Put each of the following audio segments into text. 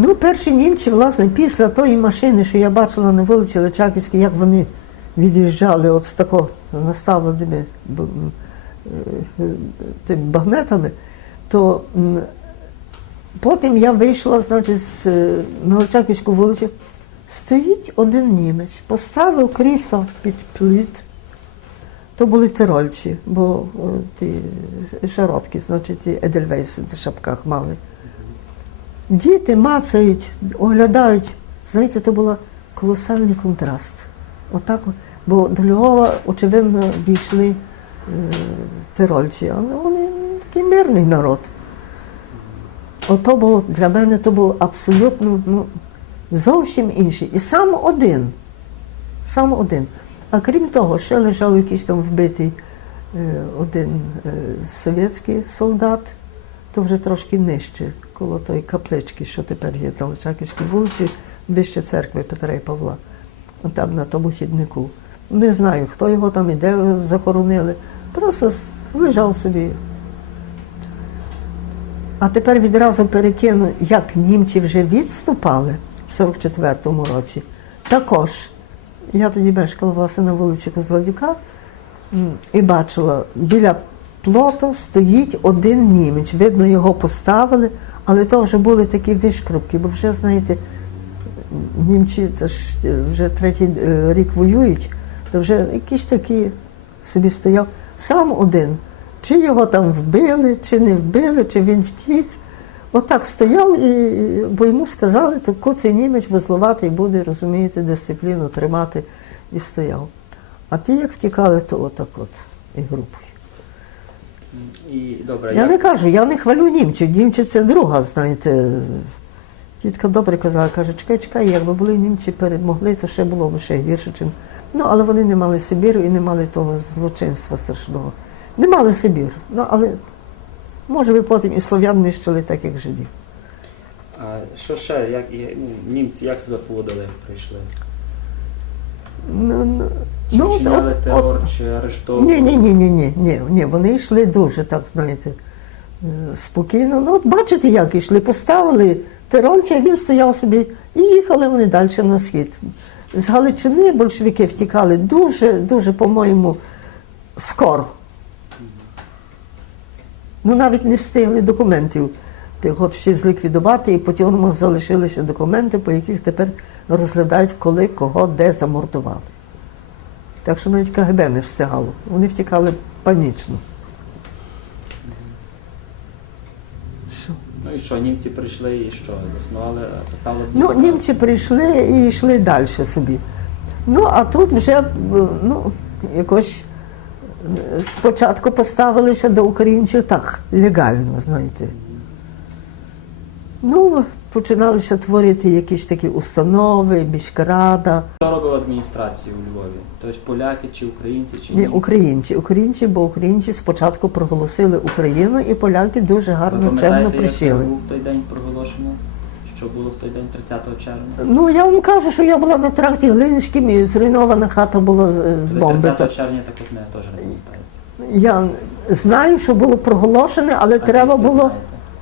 Ну, перші німці, власне, після тої машини, що я бачила на вулиці Личаківській, як вони від'їжджали от з такого наставленими е, тими багнетами, то потім я вийшла, значить, з, е, на Личаківську вулицю. Стоїть один німець, поставив крісло під плит. То були тирольці, бо е, ті шаротки, значить, ті Едельвейси в шапках мали. Діти мацають, оглядають. Знаєте, то був колосальний контраст. Отак, от. бо до Львова, очевидно, війшли е, тирольці, але вони такий мирний народ. Ото було для мене то був абсолютно ну, зовсім інший. І сам один. Сам один. А крім того, ще лежав якийсь там вбитий е, один е, совєтський солдат, то вже трошки нижче, коло тої каплички, що тепер є на Личаківській вулиці, вище церкви Петра і Павла, там на тому хіднику. Не знаю, хто його там і де захоронили. Просто лежав собі. А тепер відразу перекину, як німці вже відступали в 44-му році. Також я тоді мешкала власне на вулиці Козладюка і бачила, біля плоту стоїть один німець. Видно, його поставили, але то вже були такі вишкрупки, бо вже, знаєте, німці е, вже третій е, рік воюють, то вже якийсь такий собі стояв сам один. Чи його там вбили, чи не вбили, чи він втік. Отак стояв, і, бо йому сказали, то цей німець везловатий буде, розумієте, дисципліну тримати і стояв. А ті, як втікали, то отак от і групою. І добре, Я як- не кажу, я не хвалю німців. Німці це друга, знаєте. Тітка добре казала, каже, чекай, чекай, якби були німці перемогли, то ще було б ще гірше, чим. Ну, але вони не мали Сибіру і не мали того злочинства страшного. Не мали Сибір. Ну, але може би потім і слов'ян нищили так, як жидів. А що ще, як і, ну, німці як себе поводили, прийшли? Ну, ну, Чи ну, от- вчиняли от- терор, чи арештовували? Ні, ні, ні, ні, ні, ні, ні. Вони йшли дуже, так знаєте, е, спокійно. Ну, от бачите, як йшли, поставили тирольця, він стояв собі, і їхали вони далі на схід. З Галичини большевики втікали дуже, дуже, по-моєму, скоро. Ну, навіть не встигли документів тих от всі зліквідувати, і по тюрмах залишилися документи, по яких тепер розглядають, коли, кого, де замордували. Так що навіть КГБ не встигало. Вони втікали панічно. Ну і що, німці прийшли і що, заснували, поставили Ну, німці прийшли і йшли далі собі. Ну, а тут вже е, ну, якось е, спочатку поставилися до українців так, легально, знаєте. Ну, починалися творити якісь такі установи, міськрада. Хто робив адміністрацію у Львові? Тобто поляки чи українці, чи Ні, німці? українці, українці, бо українці спочатку проголосили Україну, і поляки дуже гарно чемно присіли. був той день проголошено? Що було в той день 30 червня? Ну, я вам кажу, що я була на тракті Глинським і зруйнована хата була з- бомби. 30 червня також не теж не пам'ятаю. Я знаю, що було проголошене, але А треба було. знаєте?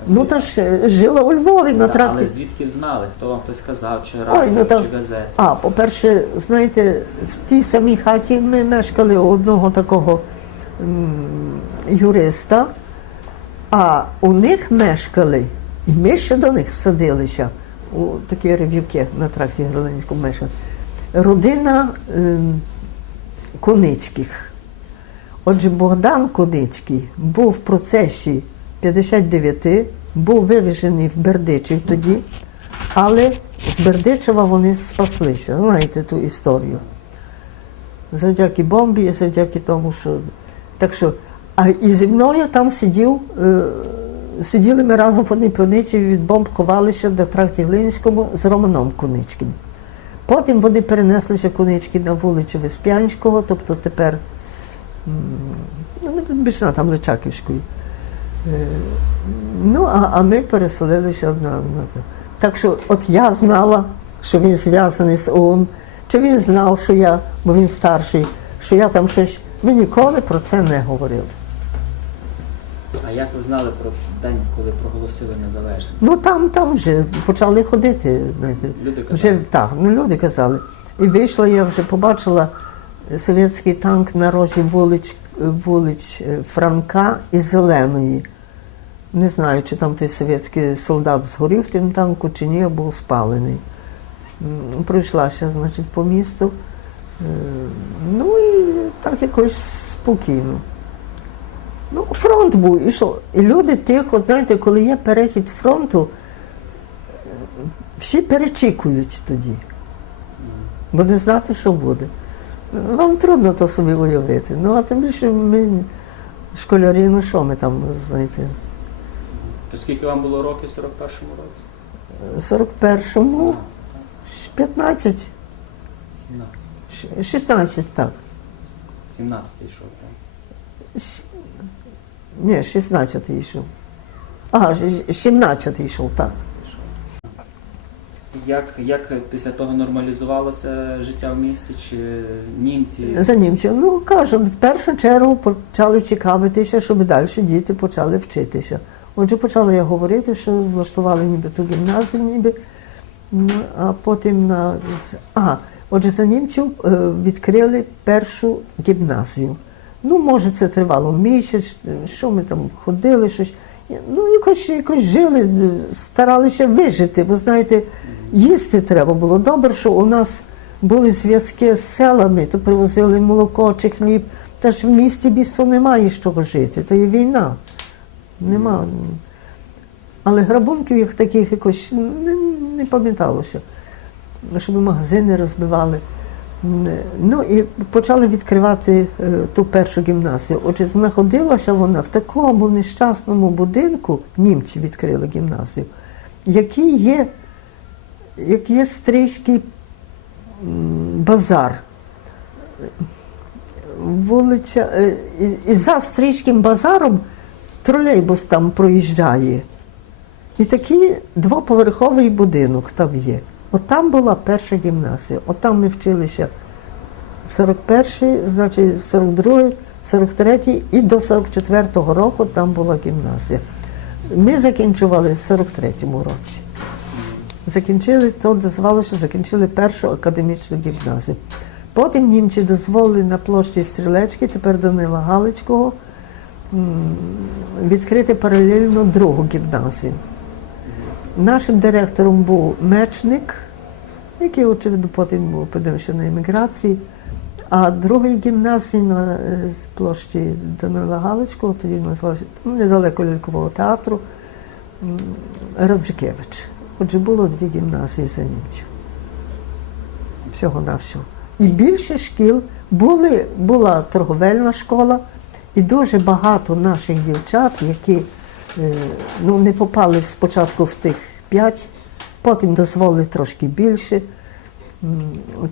Ну та ж е, жила у Львові на тракті. Але звідки знали? Хто вам хтось сказав, чи Ой, радіо, ну там. чи газети? А, по-перше, знаєте, в тій самій хаті ми мешкали у одного такого м, юриста, а у них мешкали, і ми ще до них всадилися у такі рев'юки на тракті Грилинському мешкали. Родина ем, Куницьких. Отже, Богдан Куницький був в процесі 59, був вивезений в Бердичів тоді, але з Бердичева вони спаслися. Знаєте ту історію. Завдяки бомбі і завдяки тому, що. Так що, а і зі мною там сидів, е, сиділи ми разом в одній пивниці, від бомб ховалися на тракті Глинському з Романом Куницьким. Потім вони перенеслися Куницькі на вулицю Веспянського, тобто тепер ну, більше там Личаківської. Е, Ну, а, а ми переселилися на те. Так що, от я знала, що він зв'язаний з ООН, чи він знав, що я, бо він старший, що я там щось. Ми ніколи про це не говорили. А як ви знали про день, коли проголосили незалежність? Ну там, там вже почали ходити. Люди казали. Вже так, ну люди казали. І вийшла, я вже побачила совєтський танк на розі вулиць, вулиць е, Франка і Зеленої. Не знаю, чи там той совєтський солдат згорів в тим танку, чи ні, був спалений. Пройшлася, значить, по місту. Е, Ну і так якось спокійно. Ну, фронт був, і що? І люди тихо, знаєте, коли є перехід фронту, е, всі перечікують тоді, бо не знати, що буде. Вам трудно то собі уявити. Ну, а тим більше ми школярі, ну що ми там, знаєте, То скільки вам було років в 41-му році? 41-му 17, 15, 17. 16, так. 17 йшов, так? Щ- Ні, 16 йшов. А, 17 йшов, так. Як, як після того нормалізувалося життя в місті? Чи німці? За німців. Ну, кажуть, в першу чергу почали цікавитися, щоб далі діти почали вчитися. Отже, почала я говорити, що влаштували ніби ту гімназію, ніби, Ну, а потім на. А, отже, за німців е, відкрили першу гімназію. Ну, може, це тривало місяць, що ми там ходили, щось. Ну, якось, якось жили, старалися вижити. Бо знаєте, їсти треба було. Добре, що у нас були зв'язки з селами, то привозили молоко чи хліб. Та ж в місті бісто немає з чого жити, то є війна. Нема. Але грабунків їх таких якось не, не пам'яталося, щоб магазини розбивали. Ну і почали відкривати е, ту першу гімназію. Отже, знаходилася вона в такому нещасному будинку, німці відкрили гімназію, який є, як є стрийський базар. Вулиця, е, і, за стрийським базаром тролейбус там проїжджає. І такий двоповерховий будинок там є. От там була перша гімназія. От там ми вчилися 41-й, значить 42-й, 43-й і до 44-го року там була гімназія. Ми закінчували в 43-му році. Закінчили, то дозвалося, закінчили першу академічну гімназію. Потім німці дозволили на площі Стрілецькій, тепер Данила Галицького, м, відкрити паралельно другу гімназію. Нашим директором був мечник, який, очевидно, потім був подивився на еміграції. А другий гімназій на е, площі Данила Галицького, тоді називався там недалеко лялькового театру м, Радзикевич. Отже, було дві гімназії за німців. Всього навсього. І більше шкіл були, була торговельна школа, і дуже багато наших дівчат, які е, ну, не попали спочатку в тих п'ять, потім дозволили трошки більше,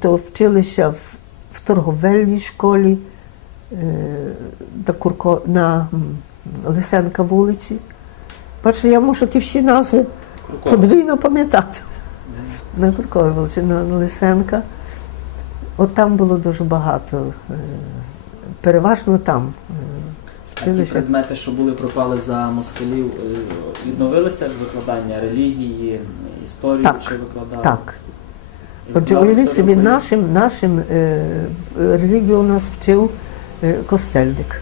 то вчилися в, в торговельній школі е, на, Курко, на Лисенка вулиці. Бачите, я мушу ті всі назви подвійно пам'ятати. На Курковій вулиці, на Лисенка. От там було дуже багато. е, Переважно там е, А ті предмети, що були пропали за москалів, е, відновилися викладання релігії, історії Так, чи викладали? Так. І Отже, викладали уявіть історію собі, України? нашим, нашим е, релігію у нас вчив е, костельник.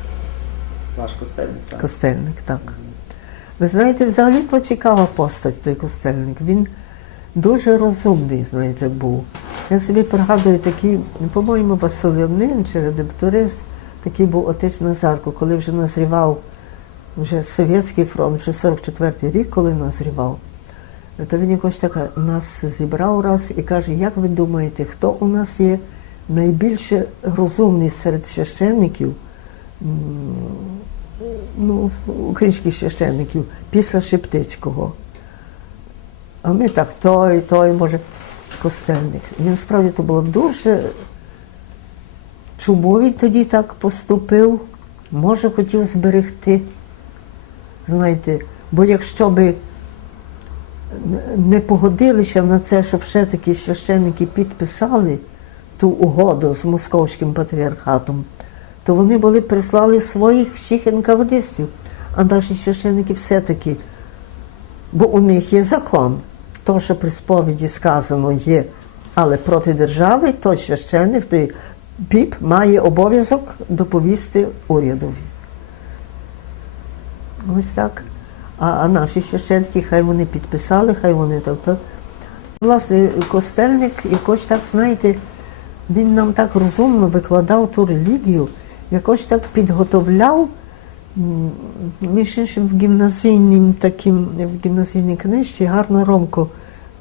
Ваш костельник, так. Костельник, так. Ви знаєте, взагалі то цікава постать той костельник. Він дуже розумний, знаєте, був. Я собі пригадую такий, по-моєму, Василянин чи редакторист, такий був отець Назарко, коли вже назрівав вже Совєтський фронт, вже 44-й рік, коли назрівав. То він якось так нас зібрав раз і каже, як ви думаєте, хто у нас є найбільше розумний серед священників, ну, українських священників, після Шептицького? А ми так, той, той, може, костельник. Він справді то було дуже. Чому він тоді так поступив? Може, хотів зберегти. Знаєте, бо якщо би не погодилися на це, щоб все таки священники підписали ту угоду з московським патріархатом, то вони були прислали своїх всіх НКВДистів. а наші священники все-таки, бо у них є закон, то, що при сповіді сказано є, але проти держави, той священник, той піп має обов'язок доповісти урядові. Ось так. А, а наші священники, хай вони підписали, хай вони там то. Власне, костельник якось так, знаєте, він нам так розумно викладав ту релігію, якось так підготовляв, між іншим в гімназійнім таким, в гімназійній книжці гарно Ромко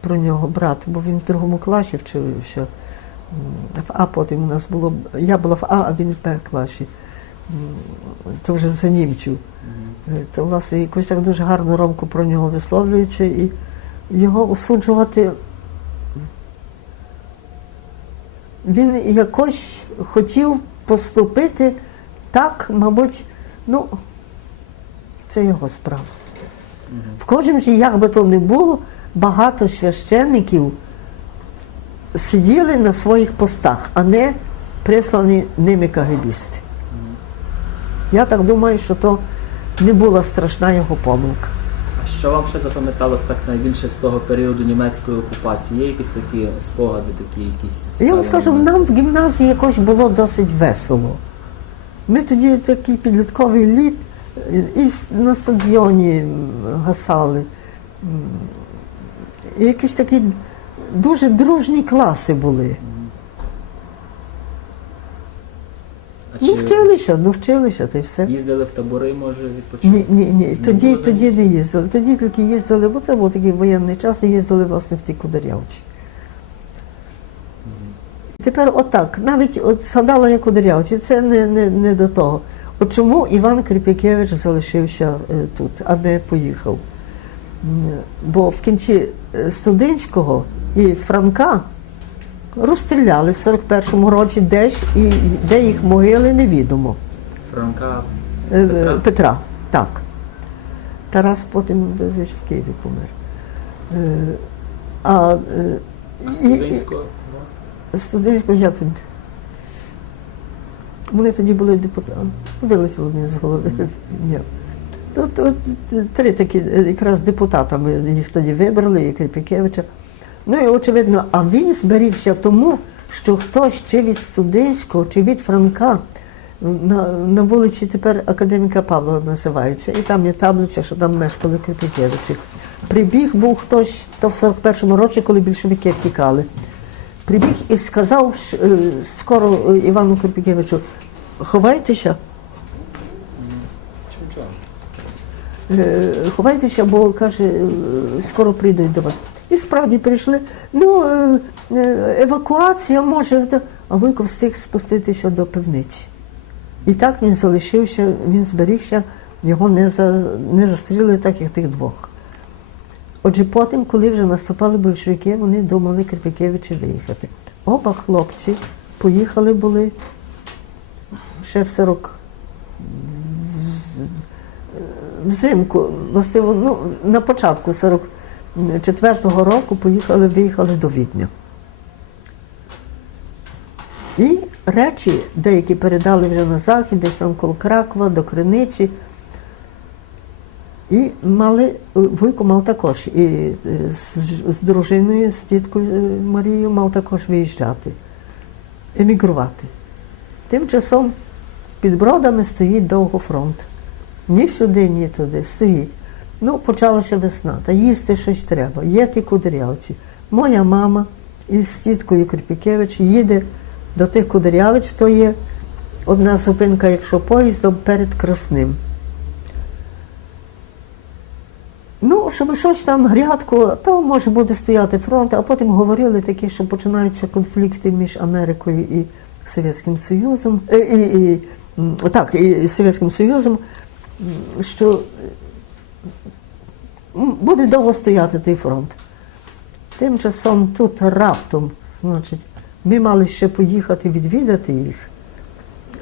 про нього брат, бо він в другому класі вчився. В А потім у нас було, я була в А, а він в Б класі. То вже за німців. Е, То, власне, якось так дуже гарно Ромко про нього висловлюється і його осуджувати. Він якось хотів поступити так, мабуть, ну, це його справа. В кожному як би то не було, багато священників сиділи на своїх постах, а не прислані ними кагибісти. Я так думаю, що то не була страшна його помилка. А що вам ще запам'яталось так найбільше з того періоду німецької окупації? Є якісь такі спогади, такі якісь Я вам скажу, нам в гімназії якось було досить весело. Ми тоді такий підлітковий літ і на стадіоні гасали. І якісь такі дуже дружні класи були. А Ну, чи вчилися, ну вчилися, та й все. їздили в табори, може, відпочити? Ні, ні, ні. Тоді, було тоді не їздили. Тоді тільки їздили, бо це був такий воєнний час, і їздили власне в ті Кударявчі. І тепер отак, навіть от згадала я Кударявчі, це не, не, не до того. От чому Іван Кріпякевич залишився е, тут, а не поїхав? Бо в кінці е, студентського і Франка розстріляли в 41-му році десь, і де їх могили, невідомо. Франка Е, Петра? Петра, так. Тарас потім десь в Києві помер. Е, А, е, а студентську як він? Вони тоді були депутати. Вилетіло мені з голови. Тут, три такі е, якраз депутатами їх тоді вибрали, і Кріпікевича. Ну і очевидно, а він зберігся тому, що хтось чи від студентського, чи від Франка на, на вулиці тепер академіка Павлова називається, і там є таблиця, що там мешкали Кріпікевичі. Прибіг був хтось, то в 41-му році, коли більшовики втікали. Прибіг і сказав е, скоро е, Івану Кріпікевичу, ховайтеся, Чому чого? Е, ховайтеся, бо каже, е, скоро прийдуть до вас. І справді прийшли. Ну, е, е, евакуація може, а Вуйко встиг спуститися до пивниці. І так він залишився, він зберігся, його не, за, не застрілили, так як тих двох. Отже, потім, коли вже наступали большевики, вони думали Крипікевичі виїхати. Оба хлопці поїхали були ще в 40 взимку, властиво, ну, на початку 44-го року поїхали, виїхали до Відня. І речі деякі передали вже на захід, десь там коло Кракова, до Криниці. І мали, Вуйко мав також і е, з, з дружиною, з тіткою е, Марією мав також виїжджати, емігрувати. Тим часом під бродами стоїть довго фронт. Ні сюди, ні туди. Стоїть. Ну, почалася весна, та їсти щось треба. Є ті кудрявці. Моя мама із тіткою Кріпікевич їде до тих кудрявич, то є одна зупинка, якщо поїздом перед Красним. Ну, щоб щось там грядку, то може буде стояти фронт, а потім говорили такі, що починаються конфлікти між Америкою і Совєтським Союзом, е, і, і, так, і Совєтським Союзом, що буде довго стояти той фронт. Тим часом тут раптом, значить, ми мали ще поїхати відвідати їх.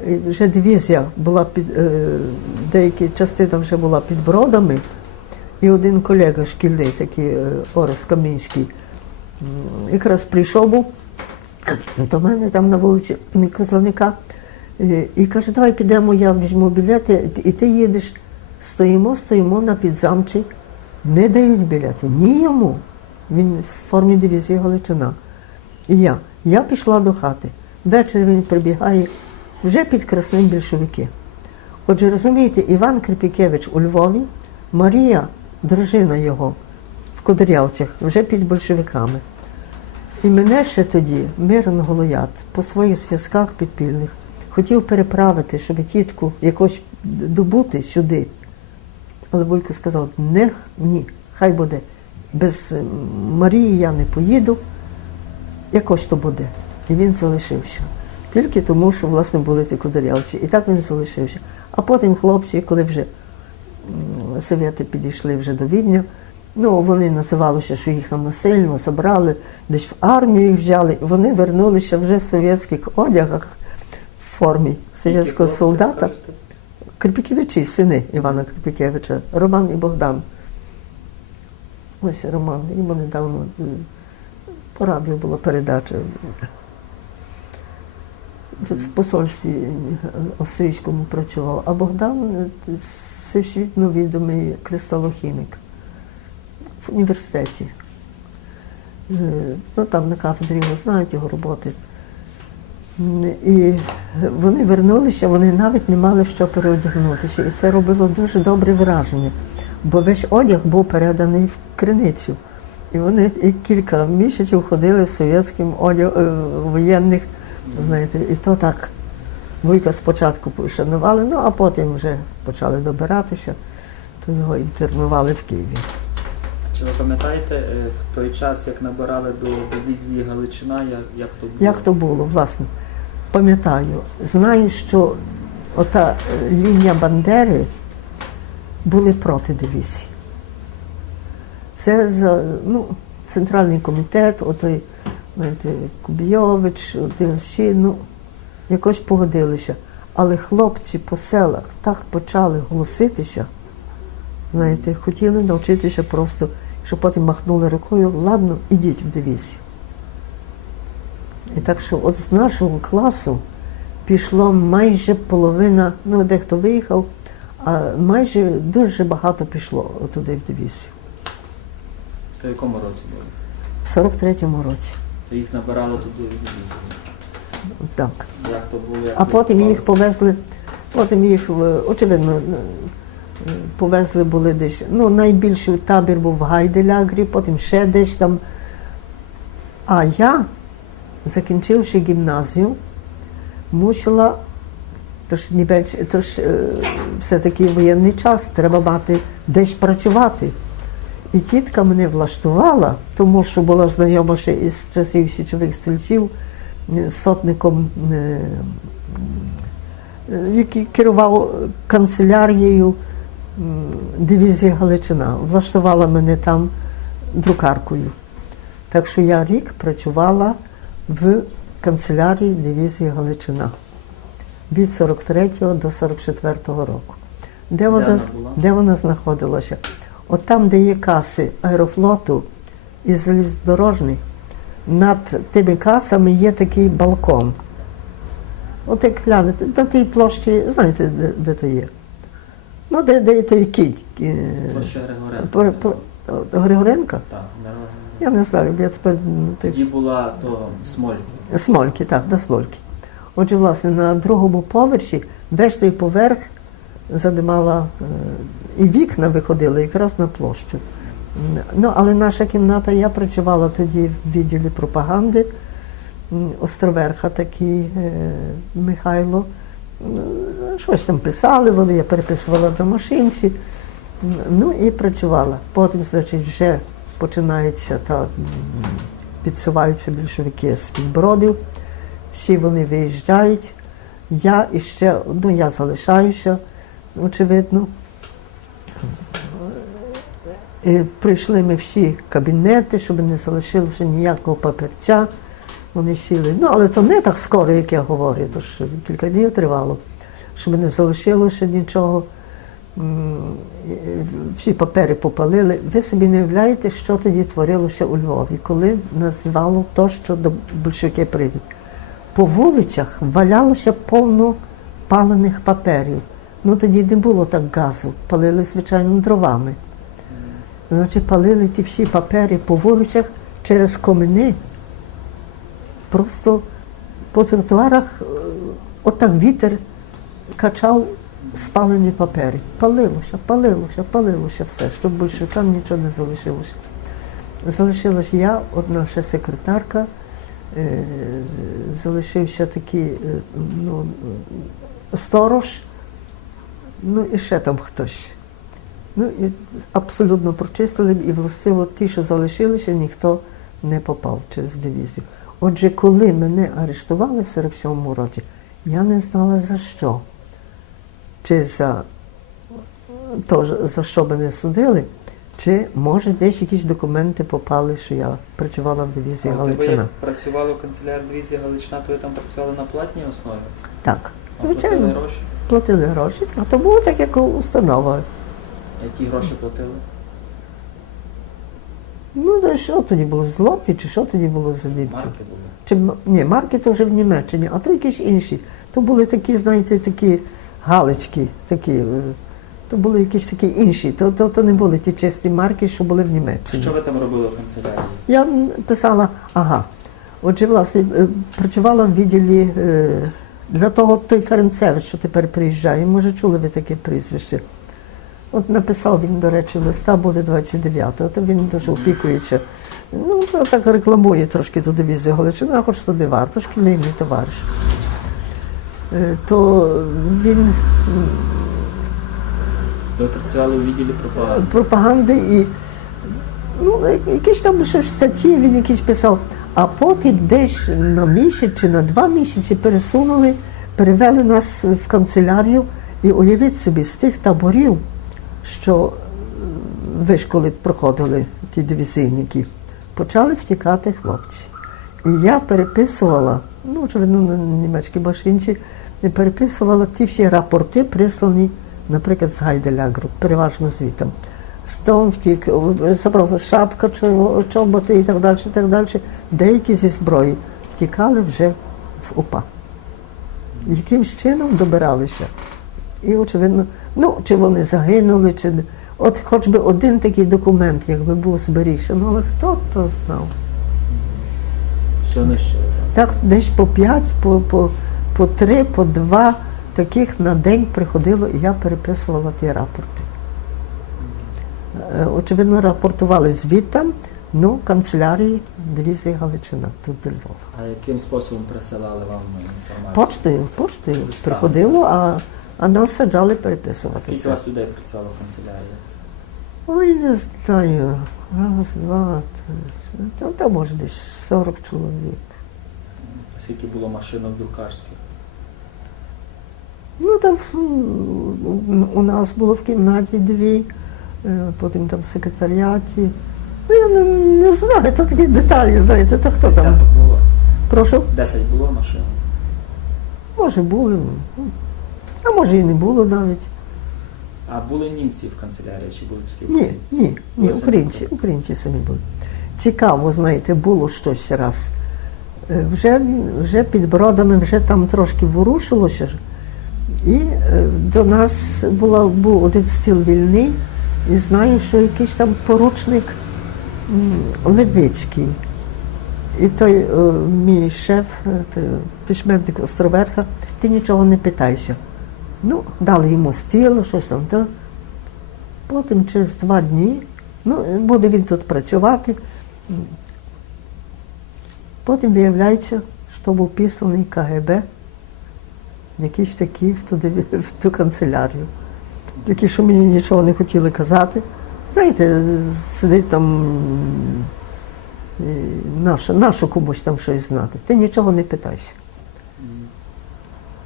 І вже дивізія була під е, деякі частина вже була під бродами. І один колега шкільний, такий е, Орес Камінський, якраз прийшов був до мене там на вулиці Козловника е, і каже, давай підемо, я візьму білети, і ти їдеш. Стоїмо, стоїмо на підзамчі, не дають білети. Ні йому. Він в формі дивізії Галичина. І я. Я пішла до хати. Ввечері він прибігає вже під красним більшовики. Отже, розумієте, Іван Крипікевич у Львові, Марія, дружина його, в Кудрявцях, вже під большевиками. І мене ще тоді Мирон Голоят по своїх зв'язках підпільних хотів переправити, щоб тітку якось добути сюди. Але Вуйко сказав, не, ні, хай буде. Без Марії я не поїду, якось то буде. І він залишився. Тільки тому, що власне були ті кударявці. І так він залишився. А потім хлопці, коли вже совєти підійшли вже до Відня, ну вони називалося, що їх насильно забрали, десь в армію їх взяли, вони вернулися вже в совєтських одягах формі совєтського солдата. Крипікевичі, сини Івана Крипікевича, Роман і Богдан. Ось Роман, йому недавно е, по радіо була передача. Тут в посольстві е, австрійському працював. А Богдан е, всесвітньо відомий кристалохімік в університеті. Е, Ну, там на кафедрі його знають, його роботи. І вони вернулися, вони навіть не мали в що переодягнутися. І це робило дуже добре враження, бо весь одяг був переданий в криницю. І вони і кілька місяців ходили в совєтським одяг е, воєнних, знаєте, і то так. Вуйка спочатку пошанували, ну а потім вже почали добиратися, то його інтернували в Києві. Чи ви пам'ятаєте е, в той час, як набирали до дивізії Галичина, як, як то було? Як то було, власне? Пам'ятаю, знаю, що ота лінія Бандери були проти дивізії. Це за ну, центральний комітет, отой, знаєте, Кубійович, всі, ну, якось погодилися. Але хлопці по селах так почали голоситися, знаєте, хотіли навчитися просто, що потім махнули рукою, ладно, ідіть в дивізію. І так що от з нашого класу пішло майже половина, ну дехто виїхав, а майже дуже багато пішло туди в дивізію. То в якому році було? В 43-му році. То їх набирали туди в дивізію. Так. Як то було? Як А потім їх повезли, потім їх, очевидно, е, повезли були десь. Ну, найбільший табір був в Гайделягрі, потім ще десь там. А я, закінчивши гімназію, мусила, тож, ніби, тож е, все-таки воєнний час, треба мати десь працювати. І тітка мене влаштувала, тому що була знайома ще із часів січових стрільців е, сотником, е, який керував канцелярією дивізії Галичина. Влаштувала мене там друкаркою. Так що я рік працювала в канцелярії дивізії Галичина від 43 до 44 року. Де вона, вона де вона знаходилася? От там, де є каси аерофлоту і залізнодорожний, над тими касами є такий балкон. От як глянете, на тій площі, знаєте, де, де то є? Ну, де, де той кінь. е, Площа Григоренка. Григоренка? Так, Я не знаю, я тепер ну, тоді була то Смольки. Смольки, так, на Смольки. Отже, власне, на другому поверсі весь той поверх задимала е, і вікна виходили якраз на площу. М, Ну, але наша кімната, я працювала тоді в відділі пропаганди. М, Островерха такий е, Михайло. М, Щось там писали, вони я переписувала на машинці. М, Ну і працювала. Потім, значить, вже починається та підсуваються більшовики з підбродів. Всі вони виїжджають. Я іще, ну я залишаюся, очевидно. І прийшли ми всі кабінети, щоб не залишилося ніякого папірця. Вони сіли. Ну, але то не так скоро, як я говорю, то ж кілька днів тривало, щоб не залишилося нічого. Всі папери попалили. Ви собі не уявляєте, що тоді творилося у Львові, коли назвало то, що до большевики прийдуть. По вулицях валялося повно палених паперів. Ну тоді не було так газу, палили, звичайно, дровами. Значить, палили ті всі папери по вулицях через комини. Просто по тротуарах е, отак вітер качав спалені папери. Палилося, палилося, палилося все, щоб большевикам нічого не залишилося. Залишилась я, одна ще секретарка, е, залишився такий е, ну, сторож, ну і ще там хтось. Ну і абсолютно прочистили і властиво ті, що залишилися, ніхто не попав через дивізію. Отже, коли мене арештували в 47-му році, я не знала за що. Чи за то, за що мене судили, чи може десь якісь документи попали, що я працювала в дивізії А ви Галичина. як працювали в канцелярії дивізії Галичина, то ви там працювали на платній основі? Так, А платили звичайно, гроші? платили гроші, а то було так, як установа. Які гроші платили? Ну, да що тоді було? Злоті, чи що тоді було за дівці? Марки були. Чи ні, марки то вже в Німеччині, а то якісь інші. То були такі, знаєте, такі галочки, такі. е, То були якісь такі інші. То, то, то не були ті чисті марки, що були в Німеччині. Що ви там робили в канцелярії? Я писала, ага. Отже, власне, е, працювала в відділі е, для того той Ференцевич, що тепер приїжджає. Може, чули ви таке прізвище. От написав він, до речі, листа буде 29-го, то він дуже опікується. Ну, так рекламує трошки ту дивізію Галичина, хоч туди варто, шкільний мій товариш. Е, То він Ви працювали у відділі пропаганди. пропаганди і ну, якісь там щось статті він якісь писав. А потім десь на місяць чи на два місяці пересунули, перевели нас в канцелярію. І уявіть собі, з тих таборів, що е, ви ж коли проходили ті дивізійники, почали втікати хлопці. І я переписувала, ну, очевидно, на німецькій машинці, і переписувала ті всі рапорти, прислані, наприклад, з Гайделягру, переважно звітом. З том втік, забрав шапка, чоботи і так далі, і так далі. Деякі зі зброї втікали вже в УПА. Якимсь чином добиралися. І, очевидно, ну, чи вони загинули, чи. От хоч би один такий документ, якби був зберігся, ну але хто то знав. Все нищили. Так десь по п'ять, по, по, по три, по два таких на день приходило, і я переписувала ті рапорти. Е, Очевидно, рапортували звітам, ну, канцелярії дивізії Галичина, тут до Львова. А яким способом присилали вам інформацію? Почтою, почтою Листами. приходило, а, а нас саджали А переписувати. скільки у вас людей працювало в канцелярії? Ой, не знаю. Раз, два, три. Та може десь 40 чоловік. А скільки було машинок друкарських? Ну там у нас було в кімнаті дві, е, потім там в секретаріаті. Ну, я не, не знаю, то такі деталі, знаєте, то хто там. Десяток було? Прошу, Десять було машин? може були, а може і не було навіть. А були німці в канцелярії чи були тільки Ні, українці? ні, ні, Ви українці, українці самі були. Цікаво, знаєте, було щось раз. Е, Вже, вже під бродами, вже там трошки ворушилося. І е, до нас була, був один стіл вільний, і знаю, що якийсь там поручник Левицький. І той е, мій шеф, е, письменник Островерха, ти нічого не питайся. Ну, дали йому стіл, щось там. То. Потім через два дні, ну, буде він тут працювати. Потім виявляється, що був писаний КГБ, якісь такі в ту, в ту канцелярію, які, що мені нічого не хотіли казати. Знаєте, сидить там наша, нашу комусь там щось знати. Ти нічого не питайся.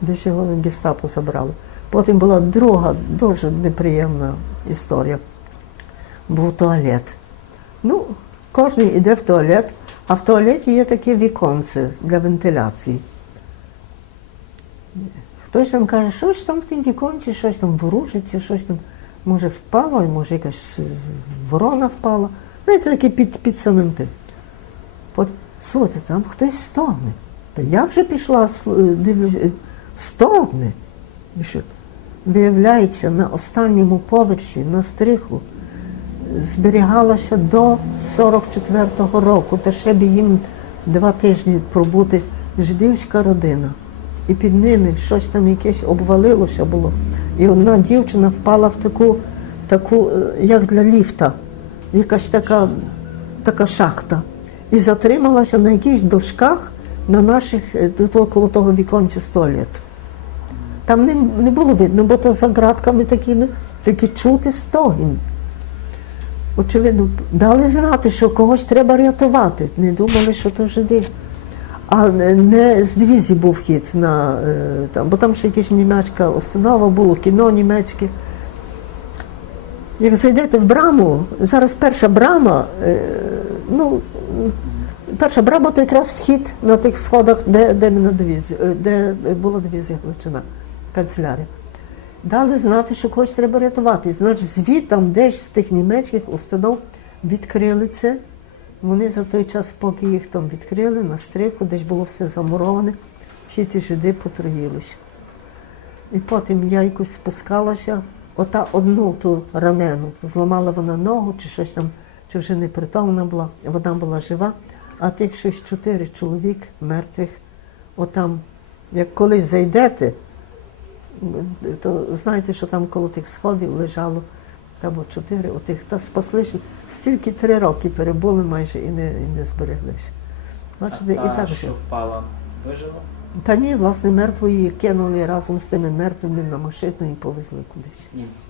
Десь його гестапо забрали. Потім була друга дуже неприємна історія. Був туалет. Ну, кожен йде в туалет, а в туалеті є таке віконце для вентиляції. Хтось там каже, щось там в тім віконці, щось там ворушиться, щось там може впало, може якась ворона впала. Знаєте, таке під, під самим тим. Слухайте, там хтось стогне. Та я вже пішла, стогне. І що? виявляється, на останньому поверсі, на стриху, зберігалася до 44-го року, та ще б їм два тижні пробути жидівська родина. І під ними щось там якесь обвалилося було. І одна дівчина впала в таку, таку е, як для ліфта, якась така, така шахта. І затрималася на якихось дошках на наших, е, до того, коло того віконця туалету. Там не, не було видно, бо то за ґратками такими, такі чути стогін. Очевидно, дали знати, що когось треба рятувати. Не думали, що то жиди. А не- з дивізії був хід на е, там, бо там ще якась німецька установа було, кіно німецьке. Як зайдете в браму, зараз перша брама, е, ну, перша брама то якраз вхід на тих сходах, де, де, на дивізії, е, де була дивізія Галичина, канцелярія. Дали знати, що когось треба рятувати. Значить, звідтам десь з тих німецьких установ відкрили це. Вони за той час, поки їх там відкрили, на стриху, десь було все замуроване, всі ті жиди потроїлися. І потім я якось спускалася, ота одну ту ранену, зламала вона ногу чи щось там, чи вже непритомна була, вона була жива, а тих щось чотири чоловік мертвих, отам, як колись зайдете, то знаєте, що там коло тих сходів лежало там от чотири отих, та спаслися. Стільки три роки перебули майже і не, і не збереглися. Бачите, і Та, так що впала, вижила? Та ні, власне, мертвої кинули разом з тими мертвими на машину і повезли кудись. Німці.